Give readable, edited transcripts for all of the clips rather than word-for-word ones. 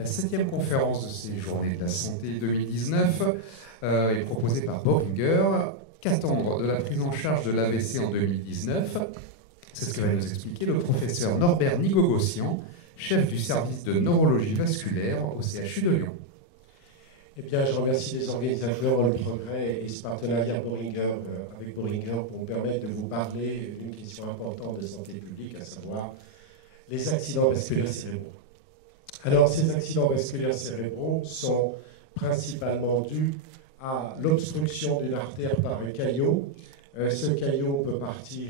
La 7e conférence de ces Journées de la Santé 2019 est proposée par Boehringer. Qu'attendre de la prise en charge de l'AVC en 2019? C'est ce que va nous expliquer le professeur Norbert Nigogossian, chef du service de neurologie vasculaire au CHU de Lyon. Eh bien, je remercie les organisateurs, le Progrès et ce partenariat avec Boehringer pour me permettre de vous parler d'une question importante de santé publique, à savoir les accidents vasculaires cérébraux. Alors, ces accidents vasculaires cérébraux sont principalement dus à l'obstruction d'une artère par un caillot. Ce caillot peut partir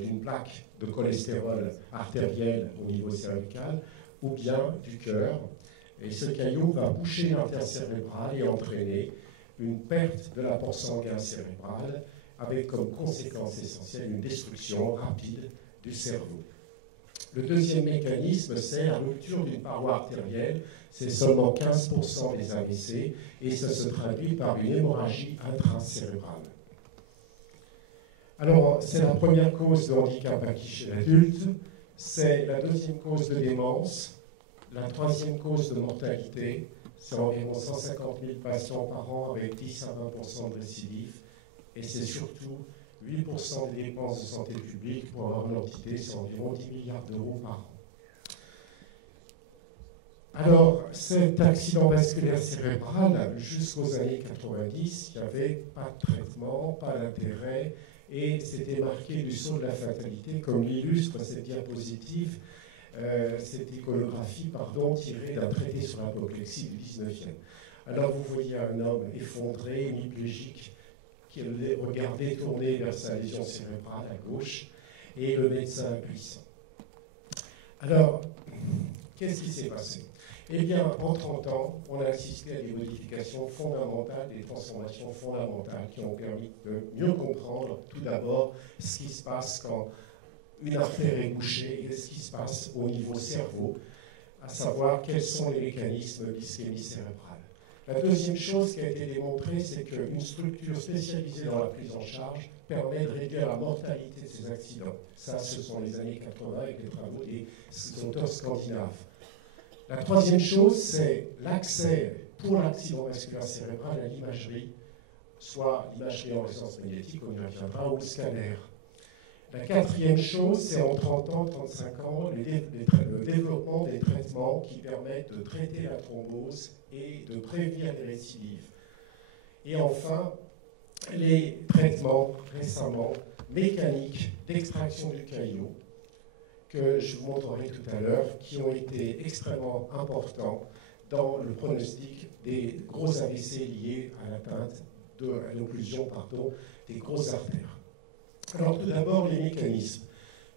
d'une plaque de cholestérol artériel au niveau cervical ou bien du cœur. Et ce caillot va boucher l'artère cérébrale et entraîner une perte de l'apport sanguin cérébral avec comme conséquence essentielle une destruction rapide du cerveau. Le deuxième mécanisme, c'est la rupture d'une paroi artérielle. C'est seulement 15% des AVC et ça se traduit par une hémorragie intracérébrale. Alors, c'est la première cause de handicap acquis chez l'adulte, c'est la deuxième cause de démence, la troisième cause de mortalité, c'est environ 150 000 patients par an avec 10 à 20% de récidive, et c'est surtout 8% des dépenses de santé publique. Pour avoir une entité, c'est environ 10 milliards d'euros par an. Alors, cet accident vasculaire cérébral, jusqu'aux années 90, il n'y avait pas de traitement, pas d'intérêt, et c'était marqué du sceau de la fatalité, comme l'illustre cette diapositive, cette iconographie, tirée d'un traité sur l'apoplexie du 19e. Alors, vous voyez un homme effondré, hémiplégique, qui a le regard détourné vers sa lésion cérébrale à gauche, et le médecin impuissant. Alors, qu'est-ce qui s'est passé? Eh bien, en 30 ans, on a assisté à des modifications fondamentales, des transformations fondamentales qui ont permis de mieux comprendre tout d'abord ce qui se passe quand une artère est bouchée et ce qui se passe au niveau cerveau, à savoir quels sont les mécanismes d'ischémie cérébrale. La deuxième chose qui a été démontrée, c'est qu'une structure spécialisée dans la prise en charge permet de réduire la mortalité de ces accidents. Ça, ce sont les années 80 avec les travaux des auteurs scandinaves. La troisième chose, c'est l'accès pour l'accident vasculaire cérébral à l'imagerie, soit l'imagerie en résonance magnétique, on y reviendra, ou le scanner. La quatrième chose, c'est en 30 ans, 35 ans, le développement des traitements qui permettent de traiter la thrombose et de prévenir les récidives. Et enfin, les traitements récemment mécaniques d'extraction du caillot, que je vous montrerai tout à l'heure, qui ont été extrêmement importants dans le pronostic des gros AVC liés à l'atteinte à l'occlusion des grosses artères. Alors tout d'abord, les mécanismes.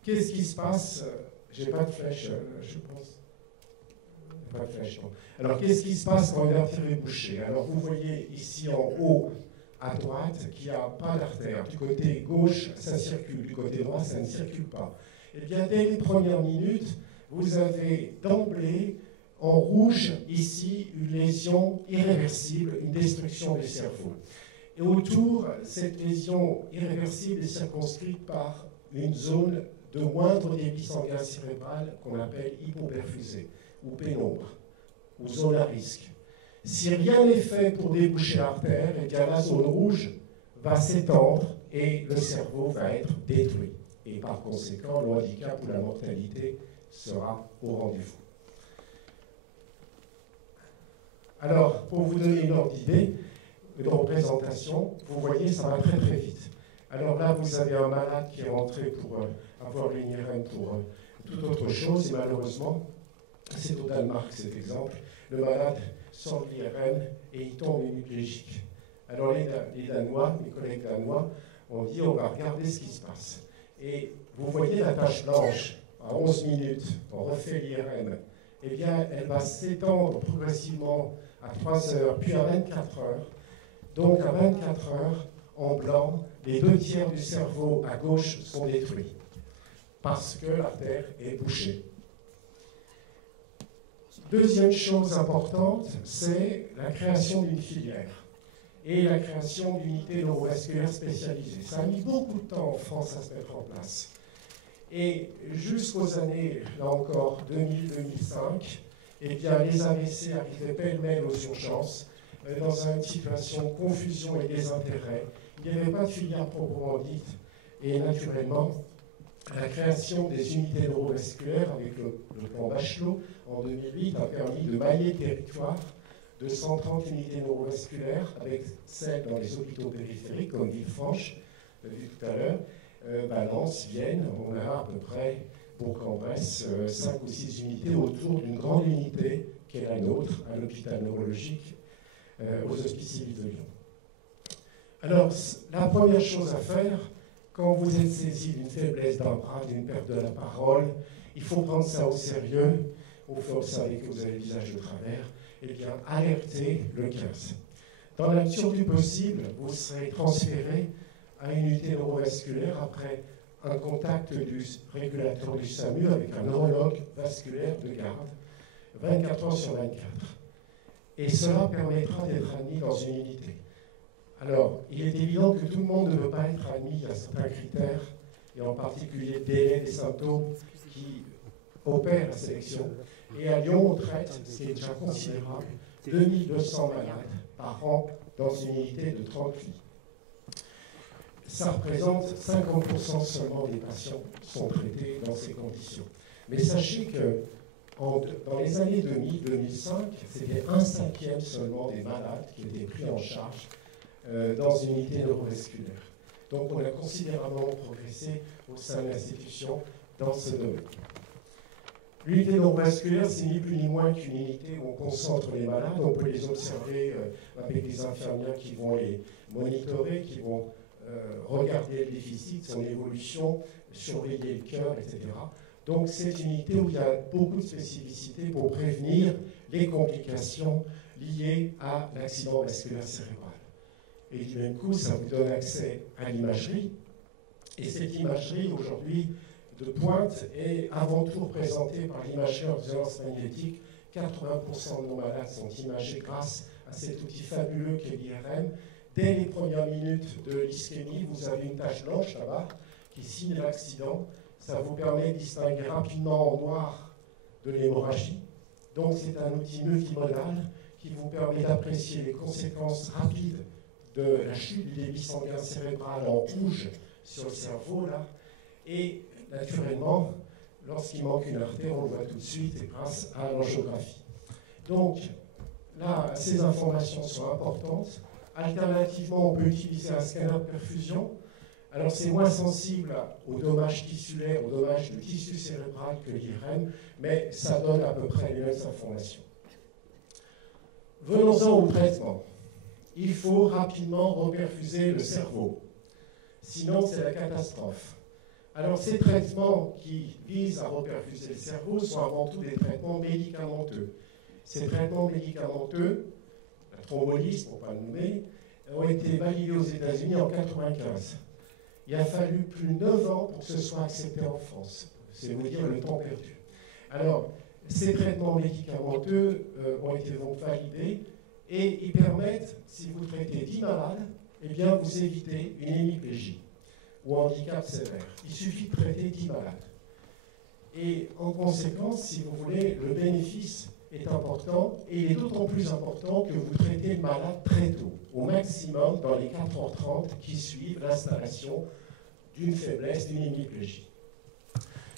Qu'est-ce qui se passe? J'ai pas de flèche, je pense. Pas de flèche, non. Alors qu'est-ce qui se passe quand une artère est bouchée? Alors vous voyez ici en haut, à droite, qu'il n'y a pas d'artère. Du côté gauche, ça circule. Du côté droit, ça ne circule pas. Eh bien, dès les premières minutes, vous avez d'emblée, en rouge, ici, une lésion irréversible, une destruction du cerveau. Et autour, cette lésion irréversible est circonscrite par une zone de moindre débit sanguin cérébral qu'on appelle hypoperfusée, ou pénombre, ou zone à risque. Si rien n'est fait pour déboucher l'artère, eh bien la zone rouge va s'étendre et le cerveau va être détruit. Et par conséquent, le handicap ou la mortalité sera au rendez-vous. Alors, pour vous donner une ordre d'idée, de représentation, vous voyez, ça va très très vite. Alors là, vous avez un malade qui est rentré pour avoir une IRM pour toute autre chose, et malheureusement, c'est au Danemark cet exemple, le malade sort de l'IRM et il tombe hémiplégique. Alors les Danois, mes collègues danois, ont dit on va regarder ce qui se passe. Et vous voyez la tache blanche, à 11 minutes, on refait l'IRM, eh bien elle va s'étendre progressivement à 3 heures, puis à 24 heures. Donc à 24 heures, en blanc, les 2/3 du cerveau à gauche sont détruits, parce que l'artère est bouchée. Deuxième chose importante, c'est la création d'une filière et la création d'unités neurovasculaires spécialisées. Ça a mis beaucoup de temps en France à se mettre en place. Et jusqu'aux années, là encore, 2000-2005, eh bien, les AVC arrivaient pêle-mêle aux urgences, dans une situation de confusion et désintérêt. Il n'y avait pas de filière proprement dite, et naturellement, la création des unités neurovasculaires avec le plan Bachelot en 2008 a permis de mailler le territoire de 130 unités neurovasculaires avec celles dans les hôpitaux périphériques comme Villefranche, vu tout à l'heure, Valence, Vienne. On a à peu près, Bourg-en-Bresse, 5 ou 6 unités autour d'une grande unité qui est la nôtre, à l'hôpital neurologique aux Hospices civils de Lyon. Alors, la première chose à faire, quand vous êtes saisi d'une faiblesse d'un bras, d'une perte de la parole, il faut prendre ça au sérieux. Vous savez que vous avez le visage de travers. Eh bien, alertez le 15. Dans la mesure du possible, vous serez transféré à une unité neurovasculaire après un contact du régulateur du SAMU avec un neurologue vasculaire de garde, 24 heures sur 24. Et cela permettra d'être admis dans une unité. Alors, il est évident que tout le monde ne peut pas être admis à certains critères, et en particulier le délai des symptômes qui opèrent la sélection. Et à Lyon, on traite, ce qui est déjà considérable, 2200 malades par an dans une unité de 30 lits. Ça représente 50% seulement des patients qui sont traités dans ces conditions. Mais sachez que dans les années 2000-2005, c'était 1/5 seulement des malades qui étaient pris en charge dans une unité neurovasculaire. Donc on a considérablement progressé au sein de l'institution dans ce domaine. L'unité neurovasculaire, c'est ni plus ni moins qu'une unité où on concentre les malades. On peut les observer avec des infirmières qui vont les monitorer, qui vont regarder le déficit, son évolution, surveiller le cœur, etc. Donc c'est une unité où il y a beaucoup de spécificités pour prévenir les complications liées à l'accident vasculaire cérébral. Et du même coup, ça vous donne accès à l'imagerie. Et cette imagerie, aujourd'hui, de pointe, est avant tout représentée par l'imagerie en résonance magnétique. 80% de nos malades sont imagés grâce à cet outil fabuleux qu'est l'IRM. Dès les premières minutes de l'ischémie, vous avez une tache blanche là-bas qui signe l'accident. Ça vous permet de distinguer rapidement en noir de l'hémorragie. Donc c'est un outil multimodal qui vous permet d'apprécier les conséquences rapides de la chute du débit sanguin cérébral en rouge sur le cerveau, là. Et naturellement, lorsqu'il manque une artère, on le voit tout de suite et grâce à l'angiographie. Donc là, ces informations sont importantes. Alternativement, on peut utiliser un scanner de perfusion. Alors c'est moins sensible aux dommages tissulaires, aux dommages du tissu cérébral que l'IRM, mais ça donne à peu près les mêmes informations. Venons-en au traitement. Il faut rapidement reperfuser le cerveau. Sinon, c'est la catastrophe. Alors ces traitements qui visent à reperfuser le cerveau sont avant tout des traitements médicamenteux. Ces traitements médicamenteux, la thrombolyse pour ne pas le nommer, ont été validés aux États-Unis en 1995. Il a fallu plus de 9 ans pour que ce soit accepté en France. C'est vous dire le temps perdu. Alors, ces traitements médicamenteux ont été donc validés et ils permettent, si vous traitez 10 malades, eh bien vous évitez une hémiplégie ou handicap sévère. Il suffit de traiter 10 malades. Et en conséquence, si vous voulez, le bénéfice est important et il est d'autant plus important que vous traitez le malade très tôt, au maximum dans les 4h30 qui suivent l'installation d'une faiblesse, d'une hémiplégie.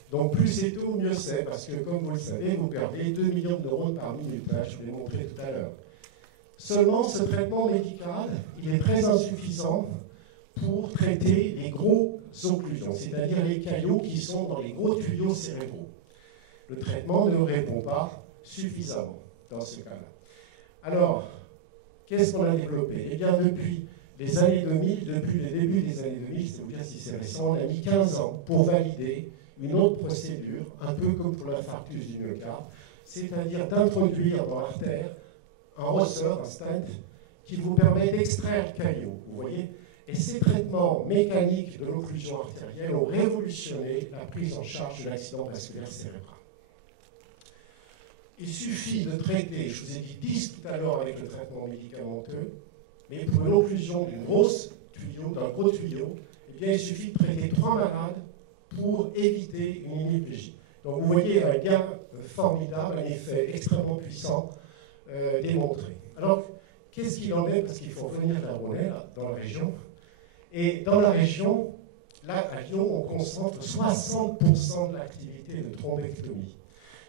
Donc plus c'est tôt, mieux c'est, parce que comme vous le savez, vous perdez 2 millions de neurones par minute, hein, je vous l'ai montré tout à l'heure. Seulement, ce traitement médical, il est très insuffisant pour traiter les gros occlusions, c'est-à-dire les caillots qui sont dans les gros tuyaux cérébraux. Le traitement ne répond pas suffisamment dans ce cas-là. Alors, qu'est-ce qu'on a développé? Eh bien, depuis les années 2000, depuis le début des années 2000, c'est vous dire si c'est récent, on a mis 15 ans pour valider une autre procédure, un peu comme pour l'infarctus du myocarde, c'est-à-dire d'introduire dans l'artère un ressort, un stent, qui vous permet d'extraire le caillot, vous voyez. Et ces traitements mécaniques de l'occlusion artérielle ont révolutionné la prise en charge de l'accident vasculaire cérébral. Il suffit de traiter, je vous ai dit 10 tout à l'heure avec le traitement médicamenteux, mais pour l'occlusion d'un gros tuyau, eh bien, il suffit de traiter 3 malades pour éviter une hémiplégie. Donc vous voyez un gain formidable, un effet extrêmement puissant démontré. Alors, qu'est-ce qu'il en est? Parce qu'il faut revenir là où on est, là, dans la région. Et dans la région, là, à Lyon, on concentre 60% de l'activité de thrombectomie.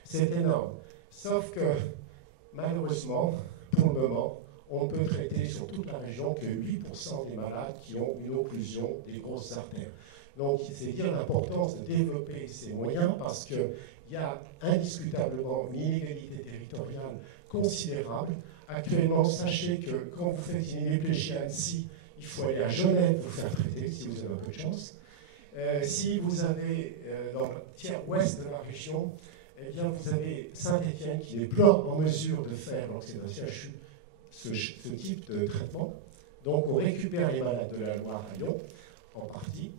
C'est énorme. Sauf que, malheureusement, pour le moment, on ne peut traiter sur toute la région que 8% des malades qui ont une occlusion des grosses artères. Donc, c'est dire l'importance de développer ces moyens parce qu'il y a indiscutablement une inégalité territoriale considérable. Actuellement, sachez que quand vous faites une hémiplégie à Annecy, il faut aller à Genève vous faire traiter si vous avez un peu de chance. Si vous avez dans le tiers ouest de la région, eh bien, vous avez Saint-Étienne qui n'est plus en mesure de faire, donc c'est un CHU, ce type de traitement. Donc, on récupère les malades de la Loire à Lyon, en partie.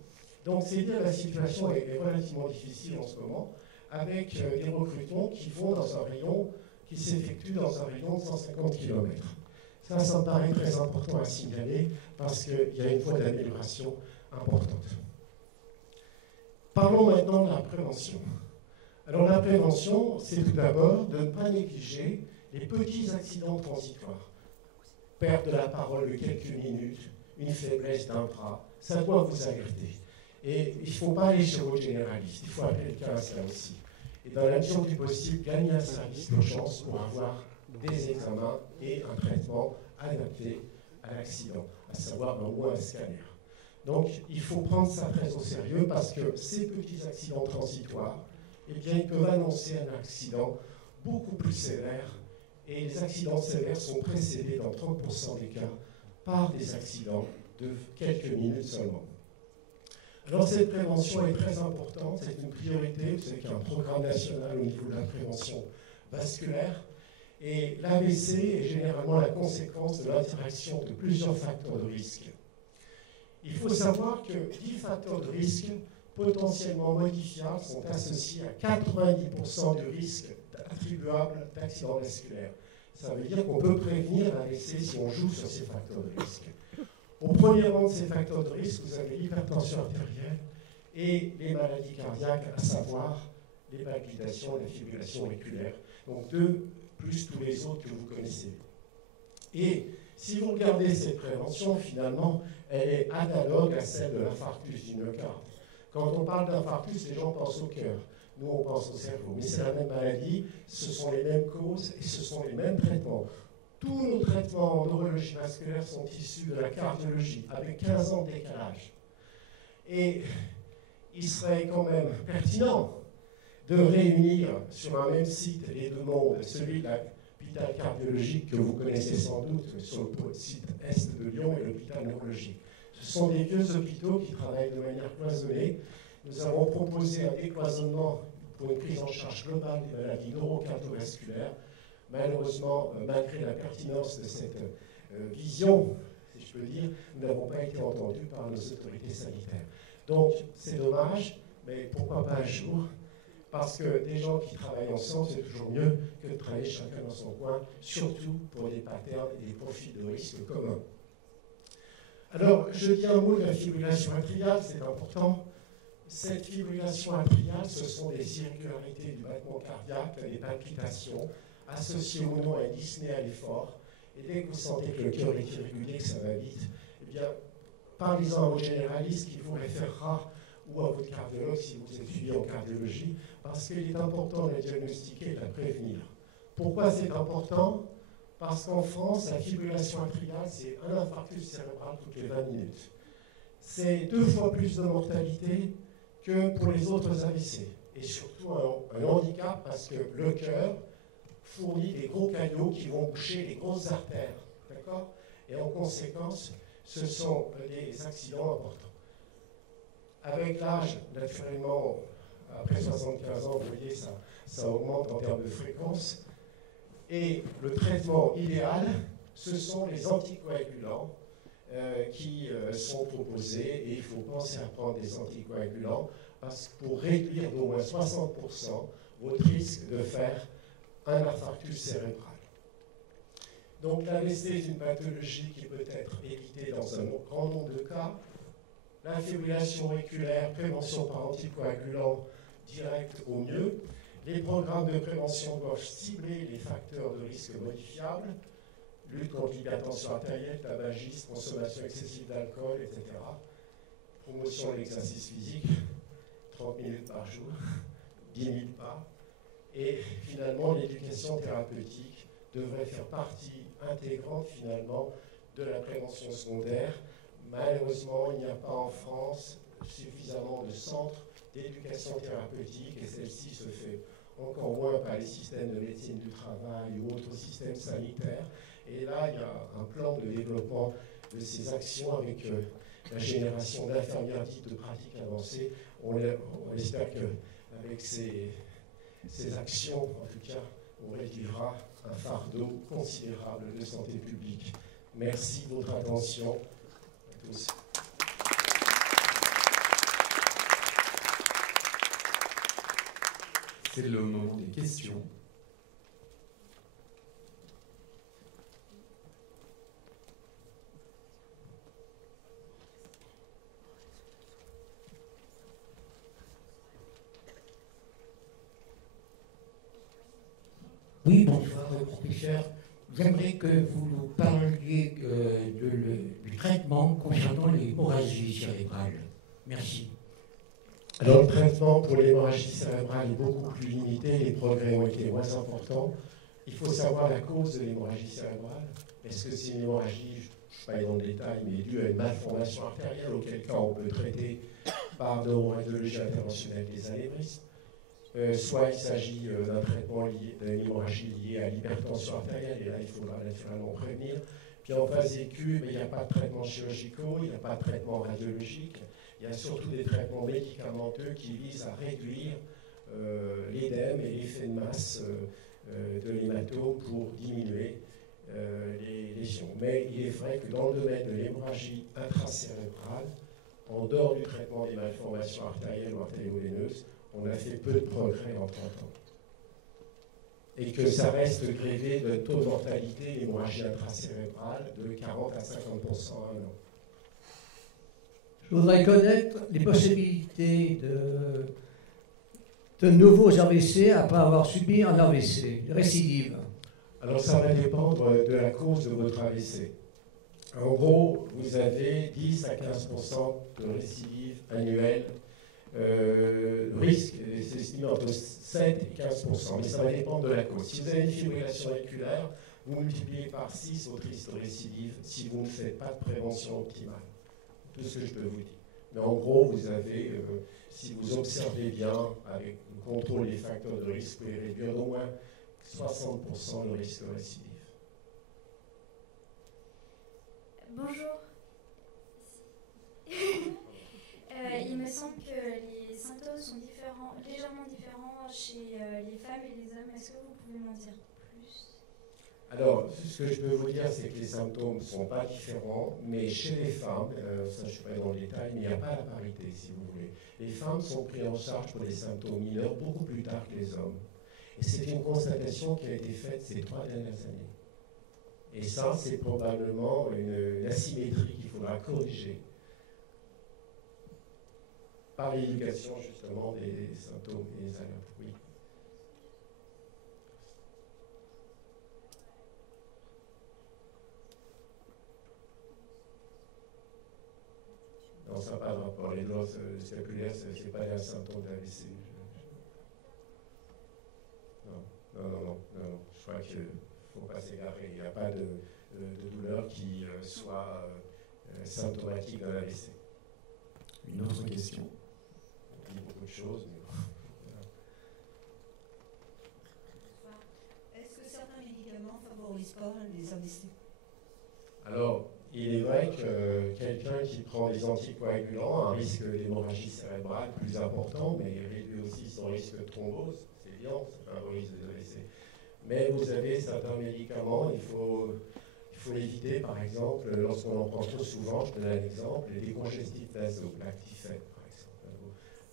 Donc, c'est dire la situation est relativement difficile en ce moment, avec des recrutements qui vont dans un rayon, qui s'effectuent dans un rayon de 150 km. Ça me paraît très important à signaler, parce qu'il y a une voie d'amélioration importante. Parlons maintenant de la prévention. Alors, la prévention, c'est tout d'abord de ne pas négliger les petits accidents transitoires. Perte de la parole de quelques minutes, une faiblesse d'un bras, ça doit vous alerter. Et il ne faut pas aller chez votre généraliste, il faut appeler le 15 là aussi. Et dans la mesure du possible, gagner un service d'urgence pour avoir des examens et un traitement adapté à l'accident, à savoir au moins un scanner. Donc il faut prendre ça très au sérieux parce que ces petits accidents transitoires, eh bien, ils peuvent annoncer un accident beaucoup plus sévère. Et les accidents sévères sont précédés dans 30% des cas par des accidents de quelques minutes seulement. Alors cette prévention est très importante, c'est une priorité. Vous savez qu'il y a un programme national au niveau de la prévention vasculaire. Et l'AVC est généralement la conséquence de l'interaction de plusieurs facteurs de risque. Il faut savoir que 10 facteurs de risque potentiellement modifiables sont associés à 90% du risque attribuable d'accident vasculaire. Ça veut dire qu'on peut prévenir l'AVC si on joue sur ces facteurs de risque. Au premier rang de ces facteurs de risque, vous avez l'hypertension artérielle et les maladies cardiaques, à savoir les palpitations et la fibrillation auriculaire. Donc deux plus tous les autres que vous connaissez. Et si vous regardez cette prévention, finalement, elle est analogue à celle de l'infarctus du myocarde. Quand on parle d'infarctus, les gens pensent au cœur. Nous, on pense au cerveau. Mais c'est la même maladie, ce sont les mêmes causes et ce sont les mêmes traitements. Tous nos traitements en neurologie vasculaire sont issus de la cardiologie, avec 15 ans de décalage. Et il serait quand même pertinent de réunir sur un même site les deux mondes, celui de l'hôpital cardiologique que vous connaissez sans doute sur le site est de Lyon et l'hôpital neurologique. Ce sont des vieux hôpitaux qui travaillent de manière cloisonnée. Nous avons proposé un décloisonnement pour une prise en charge globale des maladies neurocardiovasculaires. Malheureusement, malgré la pertinence de cette vision, si je peux dire, nous n'avons pas été entendus par nos autorités sanitaires. Donc, c'est dommage, mais pourquoi pas un jour? Parce que des gens qui travaillent ensemble, c'est toujours mieux que de travailler chacun dans son coin, surtout pour des patterns et des profils de risque communs. Alors, je dis un mot de la fibrillation atriale, c'est important. Cette fibrillation atriale, ce sont des irrégularités du battement cardiaque, des palpitations, associées ou non à une dyspnée à l'effort. Et dès que vous sentez que le cœur est irrégulier, que ça va vite, eh bien, parlez-en à votre généraliste qui vous référera ou à votre cardiologue si vous êtes suivi en cardiologie, parce qu'il est important de la diagnostiquer et de la prévenir. Pourquoi c'est important? Parce qu'en France, la fibrillation atriale, c'est un infarctus cérébral toutes les 20 minutes. C'est 2 fois plus de mortalité que pour les autres AVC. Et surtout un handicap parce que le cœur fournit des gros caillots qui vont boucher les grosses artères. D'accord? Et en conséquence, ce sont des accidents importants. Avec l'âge, naturellement, après 75 ans, vous voyez, ça augmente en termes de fréquence. Et le traitement idéal, ce sont les anticoagulants qui sont proposés. Et il faut penser à prendre des anticoagulants pour réduire d'au moins 60% votre risque de faire un infarctus cérébral. Donc l'AVC est une pathologie qui peut être évitée dans un grand nombre de cas. La fibrillation auriculaire, prévention par anticoagulant, directe au mieux. Les programmes de prévention doivent cibler les facteurs de risque modifiables, lutte contre l'hypertension artérielle, tabagisme, consommation excessive d'alcool, etc. Promotion de l'exercice physique, 30 minutes par jour, 10 000 pas. Et finalement, l'éducation thérapeutique devrait faire partie intégrante finalement de la prévention secondaire. Malheureusement, il n'y a pas en France suffisamment de centres d'éducation thérapeutique et celle-ci se fait encore moins par les systèmes de médecine du travail ou autres systèmes sanitaires. Et là, il y a un plan de développement de ces actions avec la génération d'infirmières dites de pratique avancée. On espère qu'avec ces actions, en tout cas, on réduira un fardeau considérable de santé publique. Merci de votre attention à tous. C'est le moment des questions. Oui, bonsoir, professeur. J'aimerais que vous nous parliez du traitement concernant l'hémorragie cérébrale. Merci. Alors, le traitement pour l'hémorragie cérébrale est beaucoup plus limité, les progrès ont été moins importants. Il faut savoir la cause de l'hémorragie cérébrale. Est-ce que c'est une hémorragie, je ne suis pas allé dans le détail, mais due à une malformation artérielle, auquel cas on peut traiter par neuroradiologie interventionnelle des anévrismes. Soit il s'agit d'un traitement d'une hémorragie liée à l'hypertension artérielle, et là il faudra naturellement prévenir. Puis en phase aiguë, il n'y a pas de traitement chirurgicaux, il n'y a pas de traitement radiologique, il y a surtout des traitements médicamenteux qui visent à réduire l'édème et l'effet de masse de l'hématome pour diminuer les lésions. Mais il est vrai que dans le domaine de l'hémorragie intracérébrale, en dehors du traitement des malformations artérielles ou artério-veineuses, on a fait peu de progrès en 30 ans. Et que ça reste grévé de taux de mortalité l'hémorragie intracérébrale de 40 à 50% à un an. Je voudrais connaître les possibilités de nouveaux AVC après avoir subi un AVC, récidive. Alors ça va dépendre de la cause de votre AVC. En gros, vous avez 10 à 15% de récidive annuelle. Risque, c'est estimé entre 7 et 15%, mais ça va dépendre de la cause. Si vous avez une fibrillation auriculaire, vous multipliez par 6 votre risque de récidive si vous ne faites pas de prévention optimale. Tout ce que je peux vous dire. Mais en gros, vous avez, si vous observez bien avec le contrôle des facteurs de risque, vous pouvez réduire d'au moins 60% le risque de récidive. Bonjour. Il me semble que les symptômes sont légèrement différents chez les femmes et les hommes. Est-ce que vous pouvez m'en dire plus? Alors, ce que je peux vous dire, c'est que les symptômes ne sont pas différents, mais chez les femmes, ça je ne suis pas dans le détail, mais il n'y a pas la parité, si vous voulez. Les femmes sont prises en charge pour des symptômes mineurs beaucoup plus tard que les hommes. Et c'est une constatation qui a été faite ces 3 dernières années. Et ça, c'est probablement une asymétrie qu'il faudra corriger par l'éducation justement des symptômes et des alertes. Oui. Non, ça n'a pas de rapport. Les douleurs scapulaires, ce n'est pas un symptôme d'AVC. Non. Je crois qu'il ne faut pas s'égarer. Il n'y a pas de douleur qui soit symptomatique d'un AVC. Une autre question. On dit beaucoup de choses, mais voilà. Est-ce que certains médicaments favorisent pas les AVC? Alors, il est vrai que quelqu'un qui prend des anticoagulants a un risque d'hémorragie cérébrale plus important, mais il réduit aussi son risque de thrombose. C'est bien, ça favorise les AVC. Mais vous avez certains médicaments, il faut éviter, par exemple, lorsqu'on en prend trop souvent, je donne un exemple, les décongestifs nasaux, l'actifène, par exemple.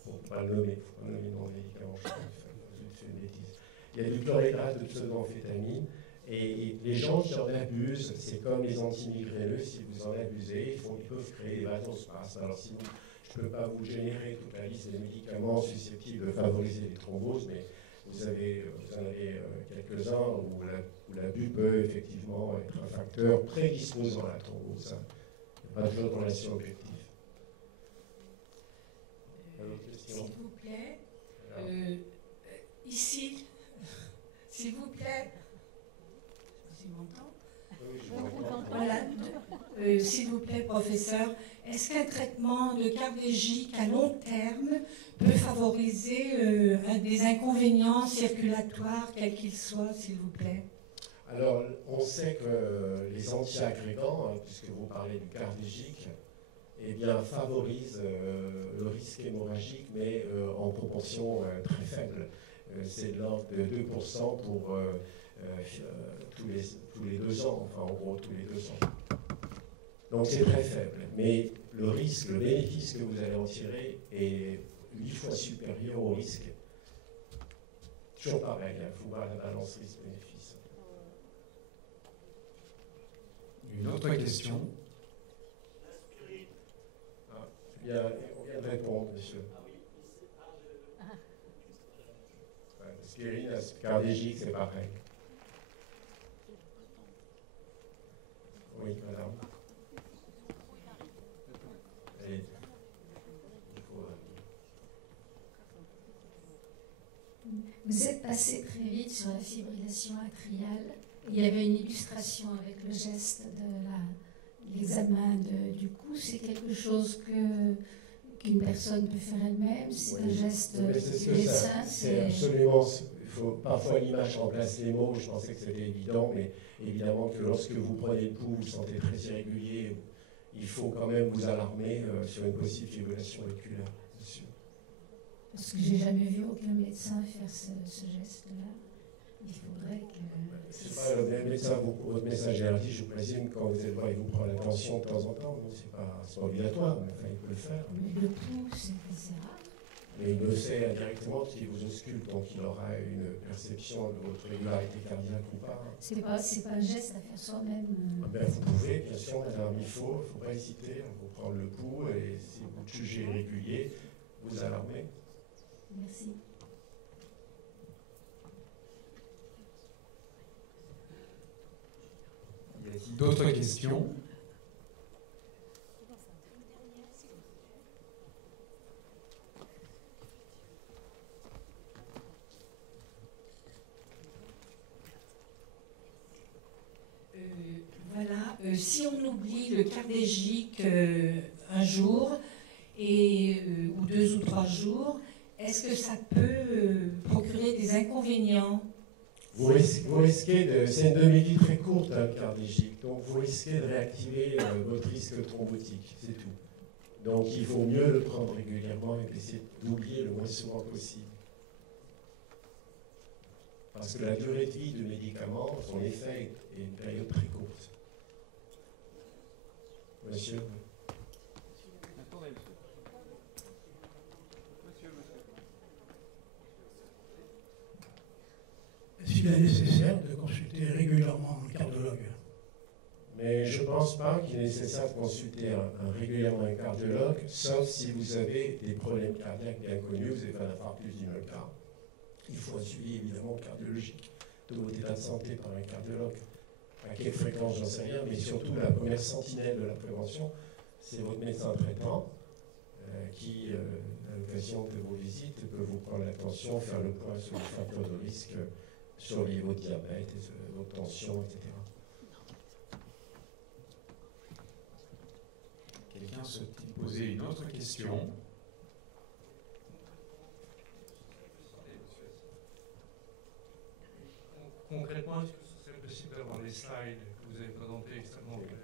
Il ne faut pas le nommer, dans le médicament, je fais une bêtise. Il y a du chlorhydrate de pseudoamphétamine. Et les gens qui en abusent, c'est comme les antimigraineux, si vous en abusez, ils peuvent créer des vasospasmes. Alors je je ne peux pas vous générer toute la liste des médicaments susceptibles de favoriser les thromboses, mais vous en avez quelques-uns où l'abus peut effectivement être un facteur prédisposant à la thrombose. Il n'y a pas toujours de relation objective. S'il vous plaît, ici, s'il vous plaît, tu m'entends? Oui, je vous entends. Voilà. S'il vous plaît, professeur, est-ce qu'un traitement de cardiologique à long terme peut favoriser des inconvénients circulatoires, quels qu'ils soient, s'il vous plaît? Alors, on sait que les antiagrégants, puisque vous parlez du cardiologique, eh bien, favorisent le risque hémorragique, mais en proportion très faible. C'est de l'ordre de 2% pour tous les 2 ans, enfin en gros tous les 2 ans. Donc c'est très faible, mais le risque, le bénéfice que vous allez en tirer est 8 fois supérieur au risque. Toujours pareil, il faut voir la balance risque-bénéfice. Une autre question. On vient de répondre, monsieur. L'aspirine, cardiologique, c'est pareil. Oui, madame. Et, Vous êtes passé très vite sur la fibrillation atriale. Il y avait une illustration avec le geste de l'examen du cou. C'est quelque chose qu'une personne peut faire elle-même. C'est un geste du médecin. C'est absolument. Parfois l'image remplace les mots. Je pensais que c'était évident, mais évidemment que lorsque vous prenez le pouls, vous le sentez très irrégulier, il faut quand même vous alarmer sur une possible fibrillation auriculaire, bien sûr. Parce que j'ai jamais vu aucun médecin faire ce geste-là. Il faudrait que... C'est pas le même médecin, votre médecin généraliste, je vous présume, quand vous êtes voir, il vous prend la tension de temps en temps. C'est pas obligatoire, mais enfin, il peut le faire. Mais le pouls, c'est rare. Mais il le sait indirectement qu'il vous ausculte, donc il aura une perception de votre régularité cardiaque ou pas. C'est pas un geste à faire soi-même. Ah ben, vous pouvez, bien sûr, madame, il faut pas hésiter à vous prendre le pouls, et si vous le jugez irrégulier, vous alarmez. Merci. Y a-t-il d'autres questions? Voilà, si on oublie le cardiologique un jour, ou 2 ou 3 jours, est-ce que ça peut procurer des inconvénients? Vous risquez de... C'est une demi-vie très courte, le cardiologique, donc vous risquez de réactiver votre risque thrombotique, c'est tout. Donc il vaut mieux le prendre régulièrement et essayer d'oublier le moins souvent possible. Parce que la durée de vie du médicament, son effet est une période très courte. Monsieur? Attendez, monsieur. Est-ce qu'il est nécessaire de consulter régulièrement un cardiologue? Mais je ne pense pas qu'il est nécessaire de consulter régulièrement un cardiologue, sauf si vous avez des problèmes cardiaques bien connus, vous avez fait un infarctus du myocarde. Il faut un suivi évidemment cardiologique de votre état de santé par un cardiologue. À quelle fréquence, j'en sais rien, mais surtout la première sentinelle de la prévention, c'est votre médecin traitant qui, à l'occasion de vos visites, peut vous prendre l'attention, faire le point sur les facteurs de risque, surveiller votre diabète, votre tension, etc. Quelqu'un souhaite poser une autre question? Concrètement, est-ce que ce serait possible d'avoir les slides que vous avez présentés extrêmement clairs?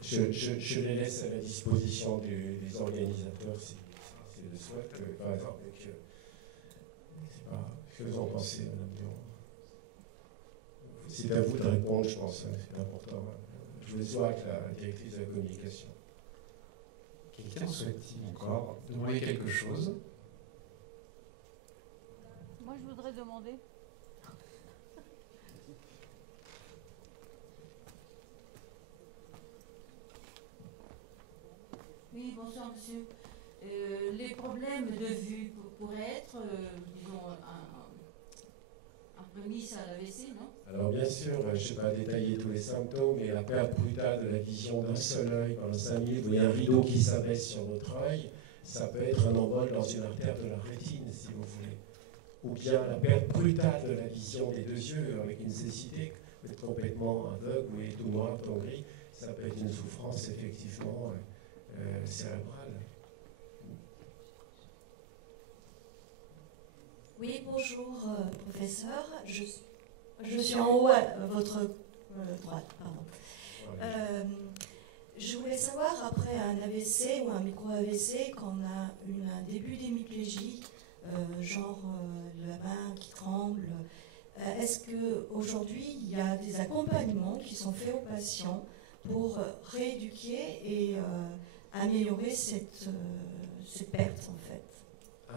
Je les laisse à la disposition des organisateurs si ils le souhaitent. Par exemple, que vous en pensez, Madame Durand? C'est à vous de répondre, je pense, c'est important. Je vous laisse voir avec la directrice de la communication. Quelqu'un souhaite-t-il encore demander quelque chose? Moi, je voudrais demander. Oui, bonsoir monsieur. les problèmes de vue pourraient être, disons, un prémisse à l'AVC, non? Alors bien sûr, je ne vais pas détailler tous les symptômes, mais la perte brutale de la vision d'un seul œil pendant 5 minutes, où il y a un rideau qui s'abaisse sur votre œil, ça peut être un embol dans une artère de la rétine, si vous voulez. Ou bien la perte brutale de la vision des deux yeux, avec une cécité, vous êtes complètement aveugle, ou tout noir, tout gris, ça peut être une souffrance effectivement cérébrale. Oui, bonjour professeur. Je suis en haut à votre droite. Pardon. Je voulais savoir, après un AVC ou un micro-AVC, quand on a un début d'hémiplégie, genre la main qui tremble, est-ce qu'aujourd'hui, il y a des accompagnements qui sont faits aux patients pour rééduquer et améliorer cette perte, en fait?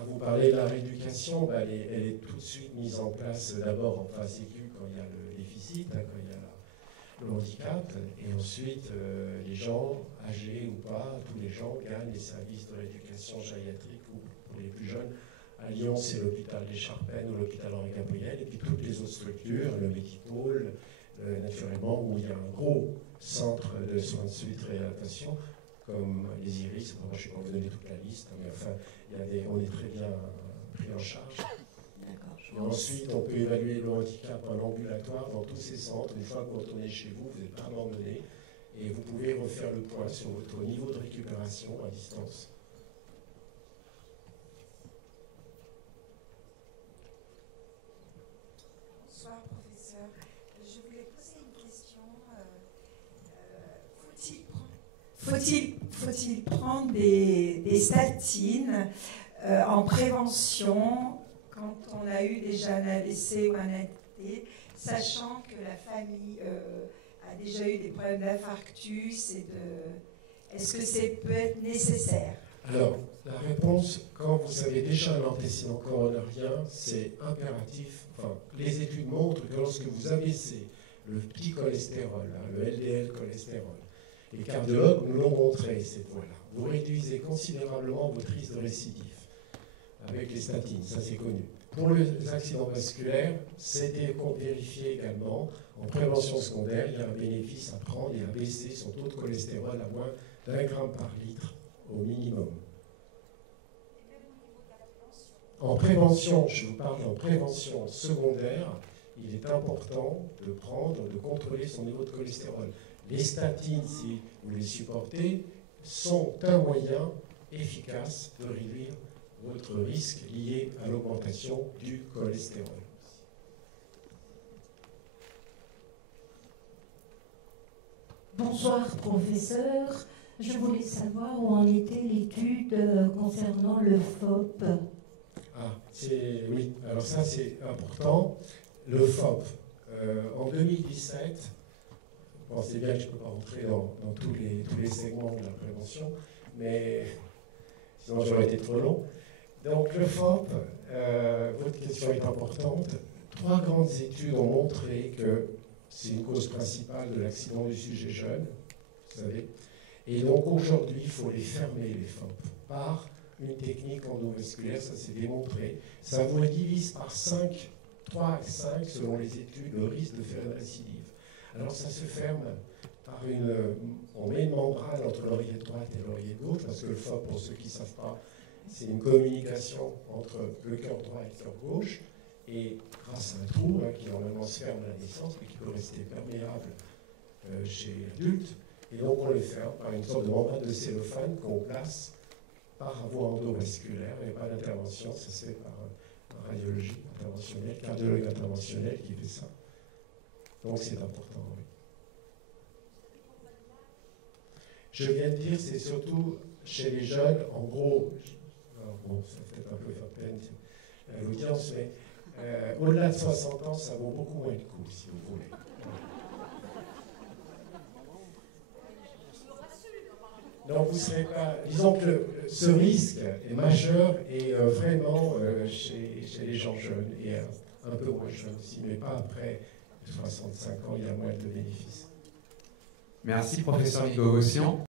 Vous parlez de la rééducation, elle est tout de suite mise en place d'abord en phase aiguë quand il y a le déficit, quand il y a le handicap, et ensuite les gens, âgés ou pas, tous les gens gagnent les services de rééducation gériatrique ou pour les plus jeunes. À Lyon, c'est l'hôpital des Charpennes ou l'hôpital Henri-Gabriel, et puis toutes les autres structures, le Medipôle, naturellement, où il y a un gros centre de soins de suite réadaptation, comme les Iris. Moi, je ne vais pas vous donner toute la liste, mais enfin, on est très bien pris en charge. Et ensuite, on peut évaluer le handicap en ambulatoire dans tous ces centres. Une fois que vous retournez chez vous, vous n'êtes pas abandonné, et vous pouvez refaire le point sur votre niveau de récupération à distance. Bonsoir, professeur. Je voulais poser une question. Faut-il prendre des statines en prévention quand on a eu déjà un AVC ou un AT, sachant que la famille a déjà eu des problèmes d'infarctus est-ce que peut être nécessaire? Alors, la réponse, quand vous avez déjà un antécédent coronarien, c'est impératif. Enfin, les études montrent que lorsque vous abaissez le petit cholestérol, le LDL cholestérol, les cardiologues nous l'ont montré, cette voie-là, vous réduisez considérablement votre risque de récidive avec les statines, ça c'est connu. Pour les accidents vasculaires, c'était vérifié également. En prévention secondaire, il y a un bénéfice à prendre et à baisser son taux de cholestérol à moins d'1 gramme par litre au minimum. En prévention, je vous parle en prévention secondaire, il est important de contrôler son niveau de cholestérol. Les statines, si vous les supportez, sont un moyen efficace de réduire votre risque lié à l'augmentation du cholestérol. Bonsoir, professeur. Je voulais savoir où en était l'étude concernant le FOP. Oui, alors ça c'est important. Le FOP, en 2017, c'est bien que je ne peux pas rentrer dans tous les segments de la prévention, mais sinon j'aurais été trop long. Donc le FOP, votre question est importante. 3 grandes études ont montré que c'est une cause principale de l'accident du sujet jeune, vous savez. Et donc aujourd'hui, il faut les fermer, les FOP, par une technique endovasculaire, ça s'est démontré. Ça vous divise par 5, 3 à 5, selon les études, le risque de faire une récidive. Alors ça se ferme par on met une membrane entre l'oreiller droite et l'oreiller gauche, parce que le FOP, pour ceux qui ne savent pas, c'est une communication entre le cœur droit et le cœur gauche, et grâce à un trou qui normalement se ferme à la naissance, mais qui peut rester perméable chez l'adulte, et donc on le ferme par une sorte de membrane de cellophane qu'on place par voie endovasculaire, et pas d'intervention, ça se fait par un radiologie interventionnelle, cardiologue interventionnel qui fait ça. Donc c'est important, oui. Je viens de dire, c'est surtout chez les jeunes, en gros, alors bon, ça fait un peu faire peine à l'audience, mais au-delà de 60 ans, ça vaut beaucoup moins de coups, si vous voulez. Donc vous ne serez pas... Disons que ce risque est majeur et vraiment chez les gens jeunes, et un peu moins jeunes aussi, mais pas après 65 ans, il y a moins de bénéfices. Merci, professeur Nico Gossian.